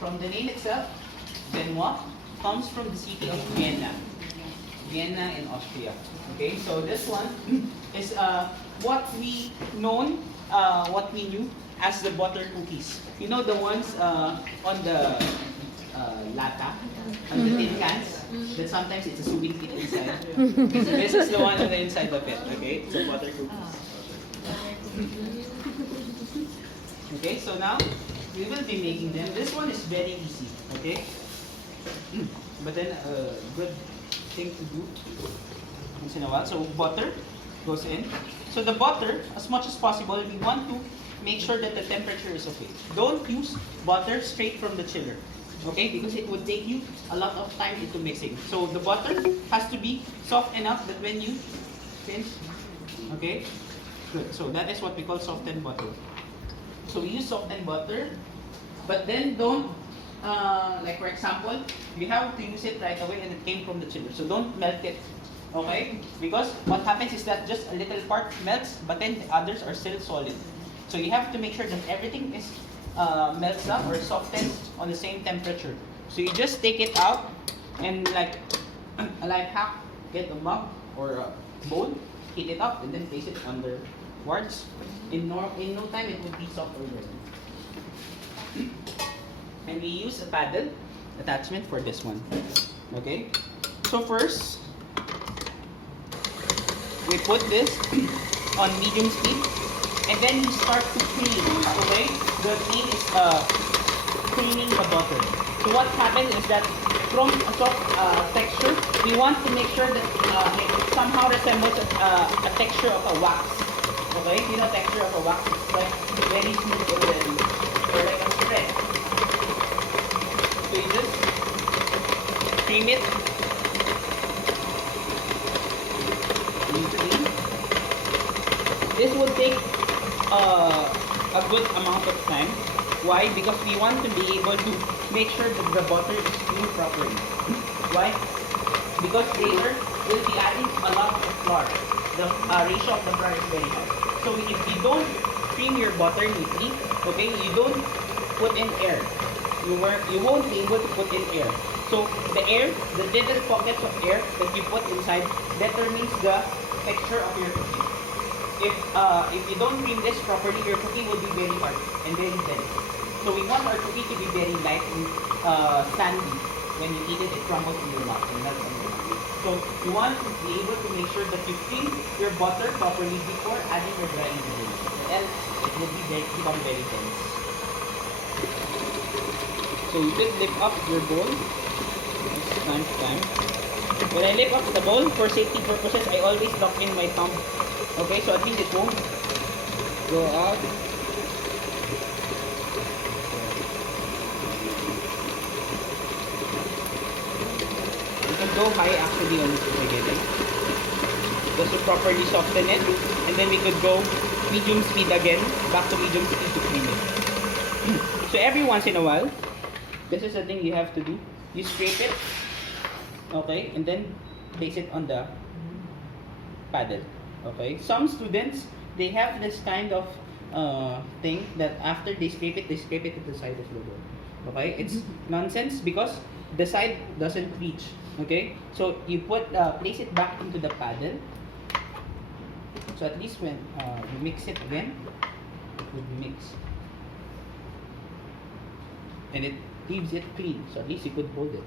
from the name itself, Genoa comes from the city of Vienna. Vienna in Austria. Okay, so this one is what we knew as the butter cookies. You know the ones on the lata, on the tin cans, that sometimes it's a sewing kit inside. So this is the one on the inside of it. Okay, it's a butter cookies. Okay, so now we will be making them. This one is very easy. Okay, but then a good thing to do once in a while. So butter goes in. So the butter, as much as possible, we want to make sure that the temperature is okay. Don't use butter straight from the chiller, okay? Because it would take you a lot of time into mixing. So the butter has to be soft enough that when you pinch, okay? Good. So that is what we call softened butter. So we use softened butter, but then don't, like for example, we have to use it right away and it came from the chiller. So don't melt it, okay? Because what happens is that just a little part melts, but then the others are still solid. So you have to make sure that everything is melts up or softens on the same temperature. So you just take it out and like a life hack, get a mug or a bowl, heat it up, and then place it underwards. In no time it will be soft already. And we use a paddle attachment for this one. Okay? So first, we put this on medium speed, and then you start to cream. Okay? The thing is creaming the butter. So what happens is that from a soft texture, we want to make sure that it somehow resembles a texture of a wax. Okay? You know texture of a wax? It's like very smooth already. Or like a spread. So you just cream it. This will take a good amount of time. Why? Because we want to be able to make sure that the butter is creamed properly. Why? Because later we'll be adding a lot of flour. The ratio of the flour is very high. So if you don't cream your butter neatly, okay, you don't put in air. You won't be able to put in air. So the air, the little pockets of air that you put inside determines the texture of your cookie. If you don't cream this properly, your cookie will be very hard and very dense. So we want our cookie to be very light and sandy. When you eat it, it crumbles in your mouth and melts in your mouth. So you want to be able to make sure that you cream your butter properly before adding your dry ingredients. Else, it will become very dense. So you just lift up your bowl. Time to time. When I lift up the bowl, for safety purposes, I always lock in my thumb. Okay, so at least it won't go out. You can go high actually on this beginning, just to properly soften it, and then we could go medium speed again, back to medium speed to cream it. So every once in a while, this is the thing you have to do. You scrape it, okay, and then place it on the paddle. Okay, some students, they have this kind of thing that after they scrape it to the side of the bowl. Okay, it's nonsense because the side doesn't reach. Okay, so you place it back into the paddle. So at least when you mix it again, it would mix, and it leaves it clean. So at least you could hold it.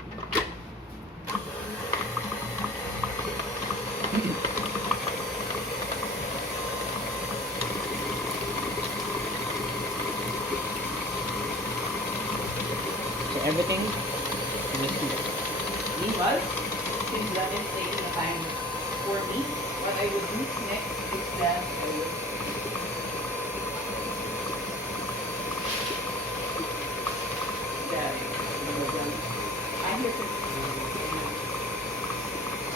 Everything just do it. Meanwhile, since that is taking the time for me, what I would do next is that I would I'm here to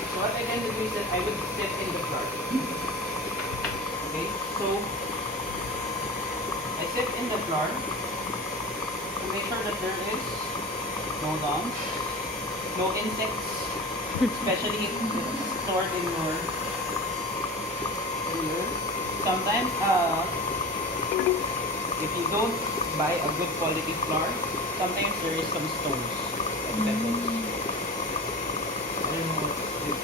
so what I tend to do is that I would sit in the flour. Okay, so I sit in the flour to make sure that there is no lumps, no insects, especially if it's stored in your sometimes if you don't buy a good quality flour, sometimes there is some stones. Like pebbles. I don't know what's this.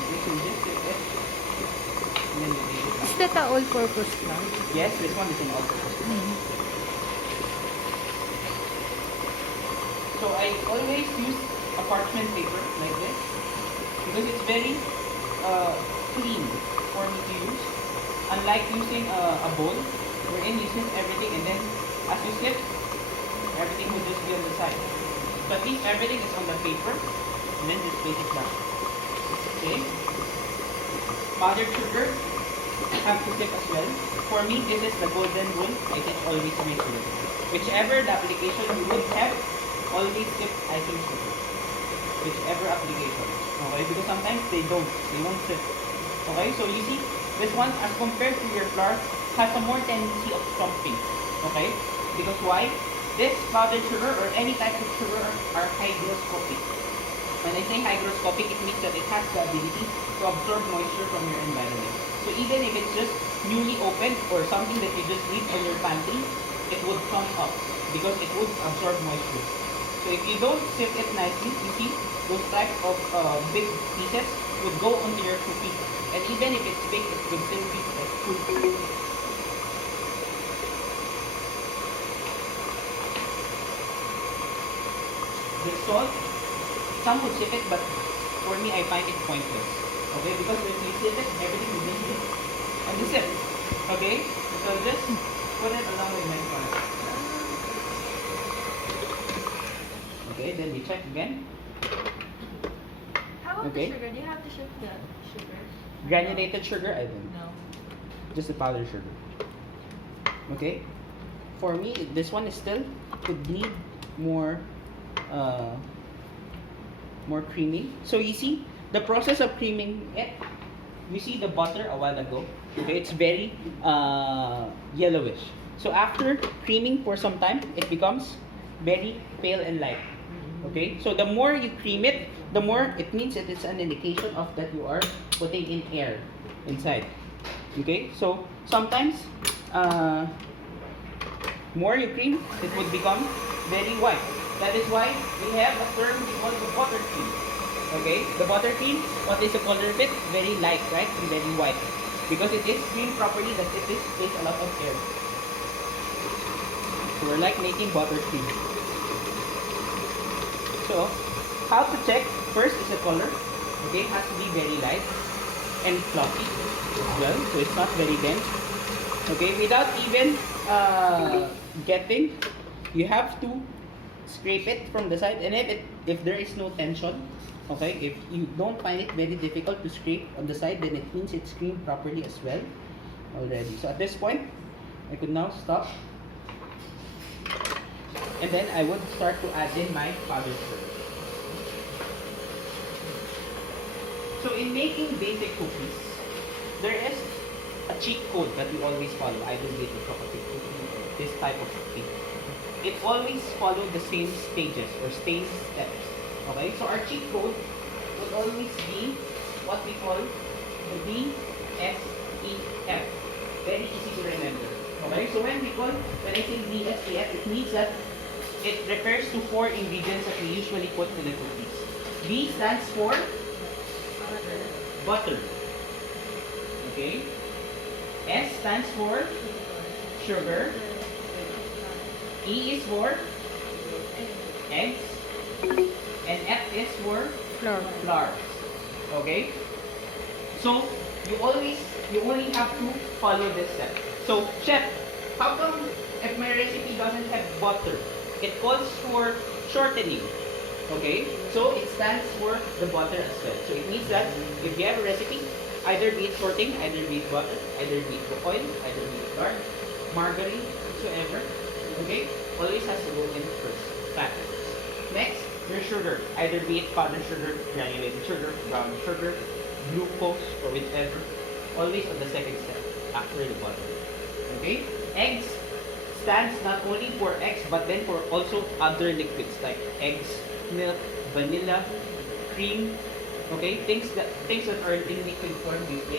Okay, so you just dip it. And then you make it. Is that a all-purpose flour? Yes, this one is an all-purpose. So I always use a parchment paper like this because it's very clean for me to use. Unlike using a bowl wherein you sip everything and then as you sip, everything will just be on the side. So at least everything is on the paper and then just place it down. Okay? Powdered sugar, have to sip as well. For me, this is the golden rule. I teach always my sugar. Whichever the application you would have, always sip icing sugar. Whichever application. Okay? Because sometimes they won't sip. Okay? So you see, this one as compared to your flour has a more tendency of clumping. Okay? Because why? This powdered sugar or any type of sugar are hygroscopic. When I say hygroscopic, it means that it has the ability to absorb moisture from your environment. So even if it's just newly opened or something that you just leave on your pantry, it would come up because it would absorb moisture. So if you don't sip it nicely, you see, those type of big pieces would go onto your cookie. And even if it's big, it would still be full. The salt, some would sip it, but for me, I find it pointless. Okay, because if you sip it, everything will just be and you sip. Okay, so just put it along with my product. Okay, then we check again. How about Okay. the sugar? Do you have to shift the sugar? Granulated sugar, I don't. No. Just the powdered sugar. Okay, for me, this one is still could need more, more creaming. So you see, the process of creaming it. You see the butter a while ago. Okay, it's very yellowish. So after creaming for some time, it becomes very pale and light. Okay, so the more you cream it, the more it means it is an indication of that you are putting in air inside. Okay, so sometimes more you cream, it would become very white. That is why we have a term we call the butter cream. Okay, the butter cream, what is the color of it? Very light, right? And very white. Because it is cream properly, that it is takes a lot of air. So we're like making butter cream. So, how to check? First is the color. Okay, it has to be very light and fluffy as well. So it's not very dense. Okay, without even getting, you have to scrape it from the side. And if there is no tension, okay, if you don't find it very difficult to scrape on the side, then it means it's creamed properly as well already. So at this point, I could now stop. And then I would start to add in my powdered sugar. So in making basic cookies, there is a cheat code that we always follow. Either be it a chocolate cookie or this type of cookie. It always follows the same stages or same steps. Okay, so our cheat code would always be what we call the DSEF. Very easy to remember. Okay, so when I say DSEF, it means that it refers to 4 ingredients that we usually put in the cookies. D stands for butter. Okay. S stands for sugar. E is for eggs. And F is for flour. Okay? So you only have to follow this step. So chef, how come if my recipe doesn't have butter? It calls for shortening. Okay? So it stands for the butter as well. So it means that if you have a recipe, either be it shortening, either be it butter, either be it oil, either be it lard, margarine, whatsoever. Okay? Always has to go in first. Fat. Next, your sugar. Either be it powdered sugar, granulated sugar, brown sugar, glucose, or whichever. Always on the second step, after the butter. Okay? Eggs stands not only for eggs, but then for also other liquids like eggs, milk, vanilla, cream. Okay? Things that are in liquid form, we place